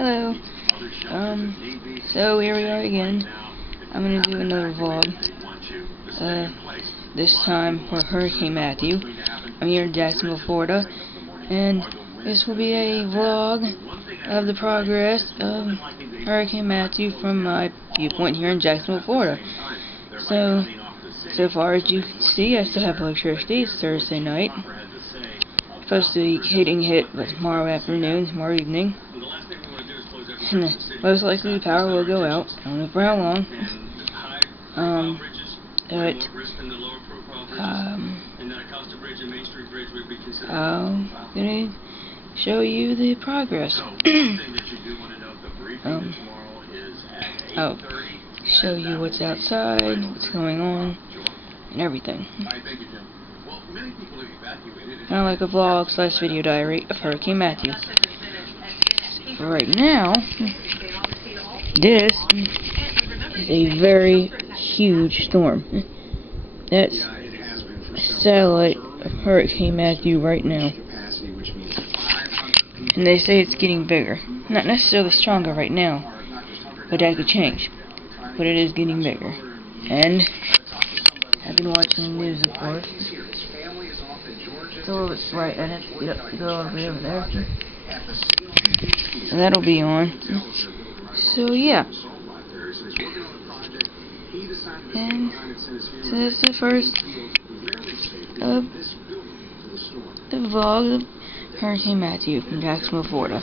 Hello. So here we are again. I'm gonna do another vlog. This time for Hurricane Matthew. I'm here in Jacksonville, Florida, and this will be a vlog of the progress of Hurricane Matthew from my viewpoint here in Jacksonville, Florida. So far as you can see, I still have electricity. It's Thursday night. Supposed to be hit, but tomorrow afternoon, tomorrow evening. Most likely the power will go out. I don't know for how long. I'm gonna show you the progress. I'll show you what's outside, what's going on, and everything. Kind of like a vlog / video diary of Hurricane Matthew. Right now, this is a very huge storm. That's a satellite of Hurricane Matthew right now. And they say it's getting bigger. Not necessarily stronger right now, but that could change. But it is getting bigger. And I've been watching the news, of course. It's a little bit bright. I have to get up to go all the way over there. And that'll be on. So yeah. And so that's the first of the vlog of Hurricane Matthew from Jacksonville, Florida.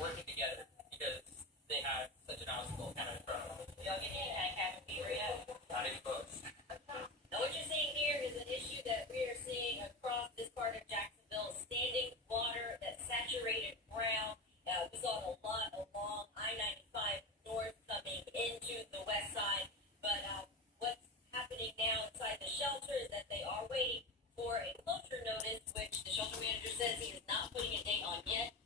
Working together because they have such an obstacle kind of in front of them. Y'all getting any kind of cafeteria? Not even close. Now what you're seeing here is an issue that we are seeing across this part of Jacksonville, standing water, that saturated ground. We saw it a lot along I-95 north coming into the west side, but what's happening now inside the shelter is that they are waiting for a closure notice, which the shelter manager says he is not putting a date on yet.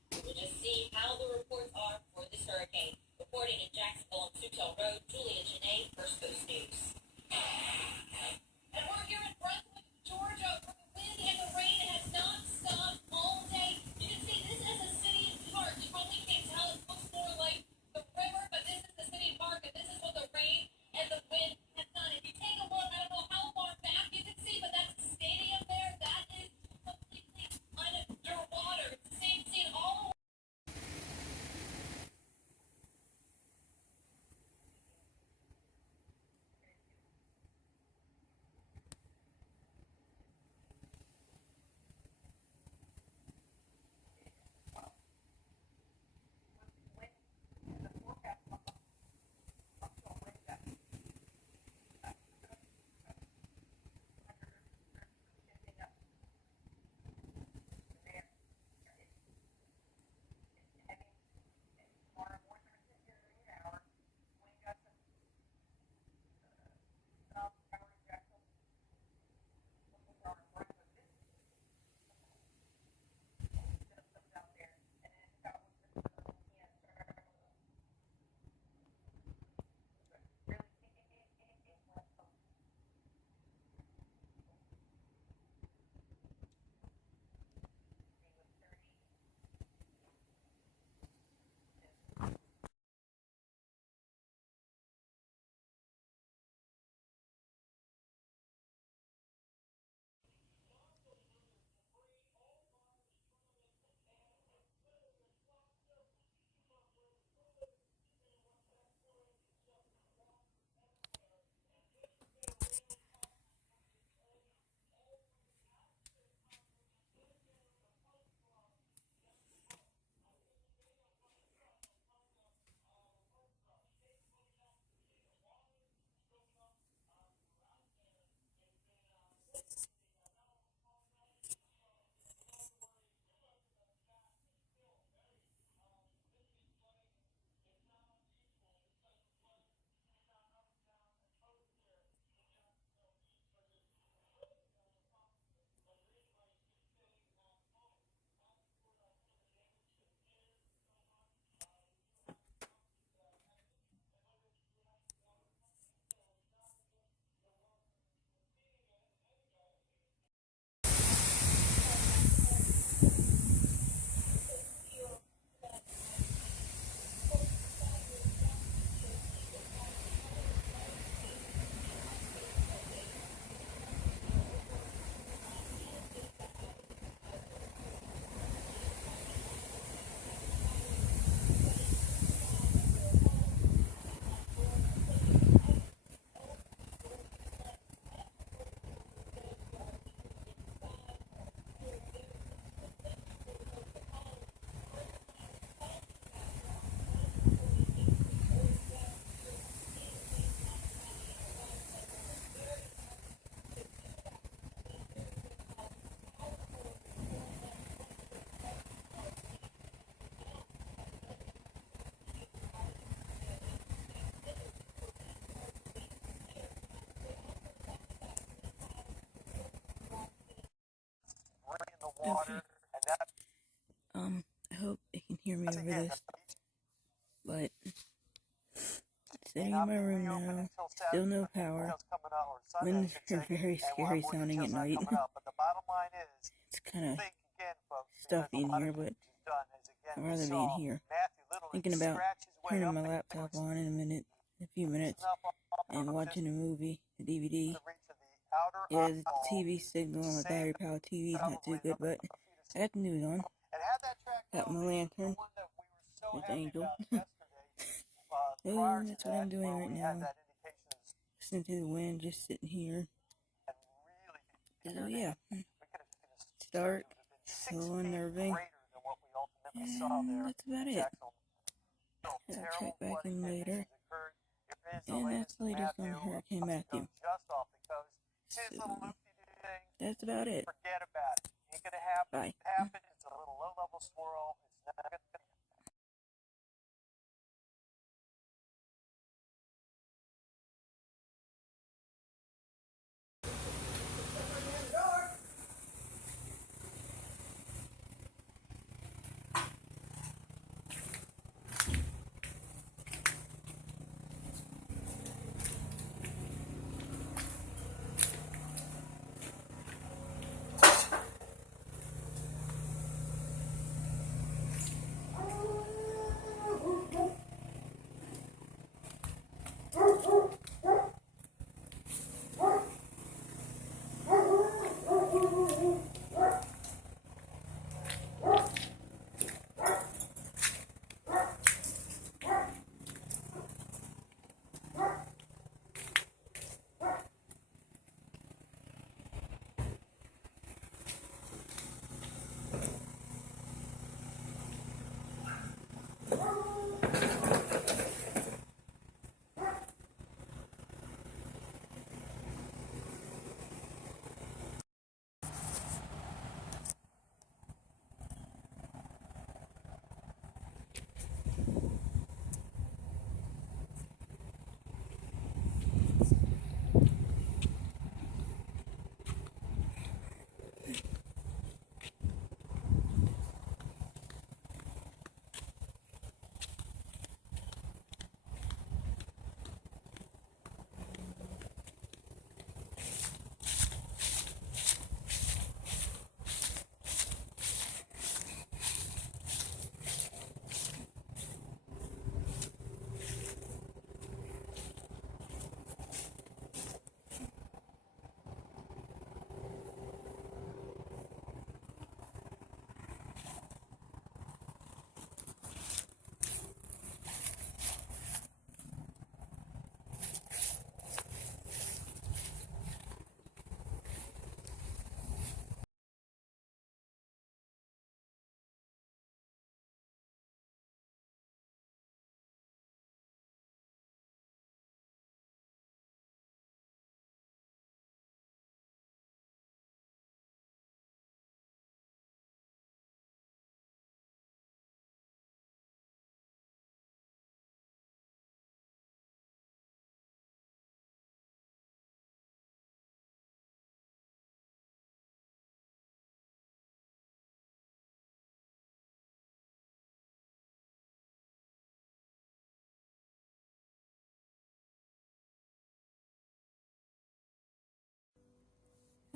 Okay. I hope they can hear me over this, but sitting in my room now, still no power. Winds are very scary sounding at night. It's kind of stuffy in here, but I'd rather be in here. Thinking about turning my laptop on in a few minutes, and watching a movie, a DVD. Yeah, the TV signal on the battery powered TV is not too good, but I got the news on. Got my lantern with Angel. And that's what I'm doing right now. Listening to the wind, just sitting here. So yeah, it's dark, so unnerving. And that's about it. I'll check back in later. And that's the latest on Hurricane Matthew. So that's about it. Bye.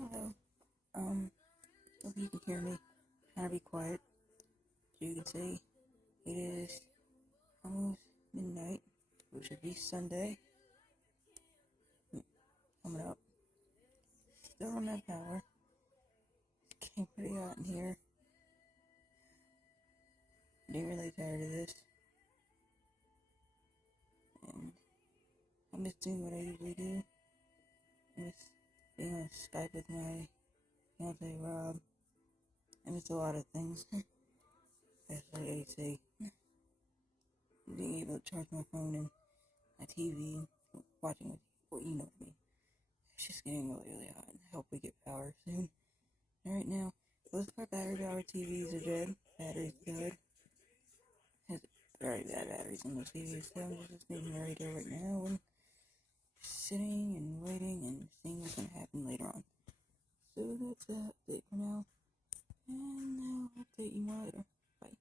Hello. Hope you can hear me. Kind of be quiet. As you can see, it is almost midnight, which should be Sunday. Coming up. Still don't have power. It's getting pretty hot in here. Getting really tired of this. And I miss doing what I usually do. I miss being on Skype with my fiance Rob. I miss a lot of things. Especially AC. Being able to charge my phone and my TV. Watching it. Well, you know what I mean. It's just getting really, really hot. I hope we get power soon. And right now, both of our battery-powered TVs are dead. Battery's dead. Has very bad batteries on those TVs, so I'm just listening to the radio right now and sitting and waiting and seeing what's going to happen later on. So that's it for now. and I'll update you more later. Bye.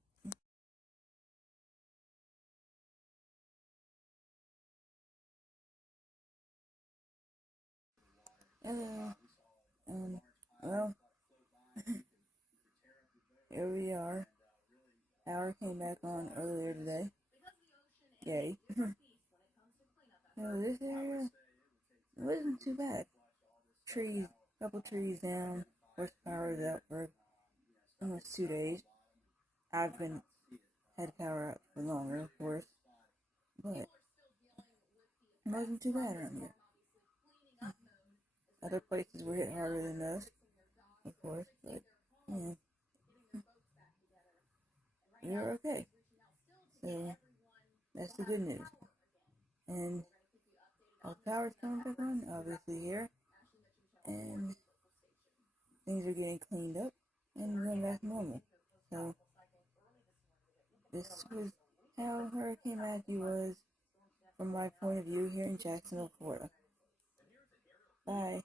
Hello. Well, here we are. Power came back on earlier today. Yay. So this area, it wasn't too bad. Couple trees down. Horse power is out for almost 2 days. I've had power out for longer, of course, but it wasn't too bad around here. Other places were hit harder than us, of course, but yeah, we were okay. So that's the good news. And our power's coming back on, obviously here, and things are getting cleaned up and going back to normal. So this was how Hurricane Matthew was from my point of view here in Jacksonville, Florida. Bye.